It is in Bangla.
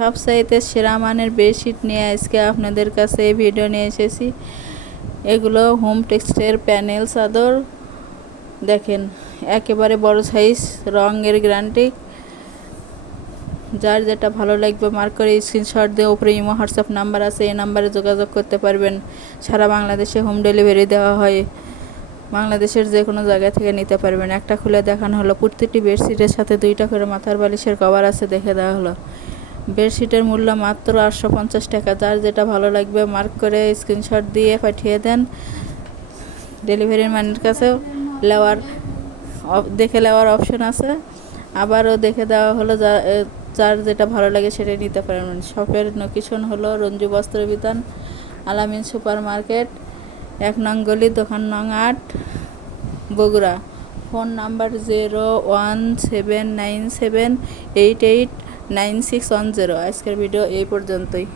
সবচাইতে সেরা মানের বেডশিট নিয়ে আজকে আপনাদের কাছে এই ভিডিও নিয়ে এসেছি। এগুলো হোম টেক্সটের প্যানেল চাদর। দেখেন একেবারে বড় সাইজ, রঙের গ্যারান্টি। যার যেটা ভালো লাগবে মার্ক করে স্ক্রিনশট দিয়ে উপরে ইমো হোয়াটসঅ্যাপ নাম্বার আছে, এই নাম্বারে যোগাযোগ করতে পারবেন। সারা বাংলাদেশে হোম ডেলিভারি দেওয়া হয়, বাংলাদেশের যে কোনো জায়গা থেকে নিতে পারবেন। একটা খুলে দেখানো হলো। প্রতিটি বেডশিটের সাথে 2টা করে মাথার বালিশের কভার আছে, দেখে দেওয়া হলো। বেডশিটের মূল্য মাত্র 850 টাকা। যার যেটা ভালো লাগবে মার্ক করে স্ক্রিনশট দিয়ে পাঠিয়ে দেন। ডেলিভারি ম্যানের কাছেও দেখে নেওয়ার অপশন আছে। আবারও দেখে দেওয়া হলো। যার যেটা ভালো লাগে সেটাই নিতে পারবেন। শপের লোকেশন হলো রঞ্জু বস্ত্র বিতান, আলামিন সুপার মার্কেট, 1 নং গলি, দোকান নং 8, বগুড়া। Phone number 01797889610। আজকের ভিডিও এই পর্যন্তই।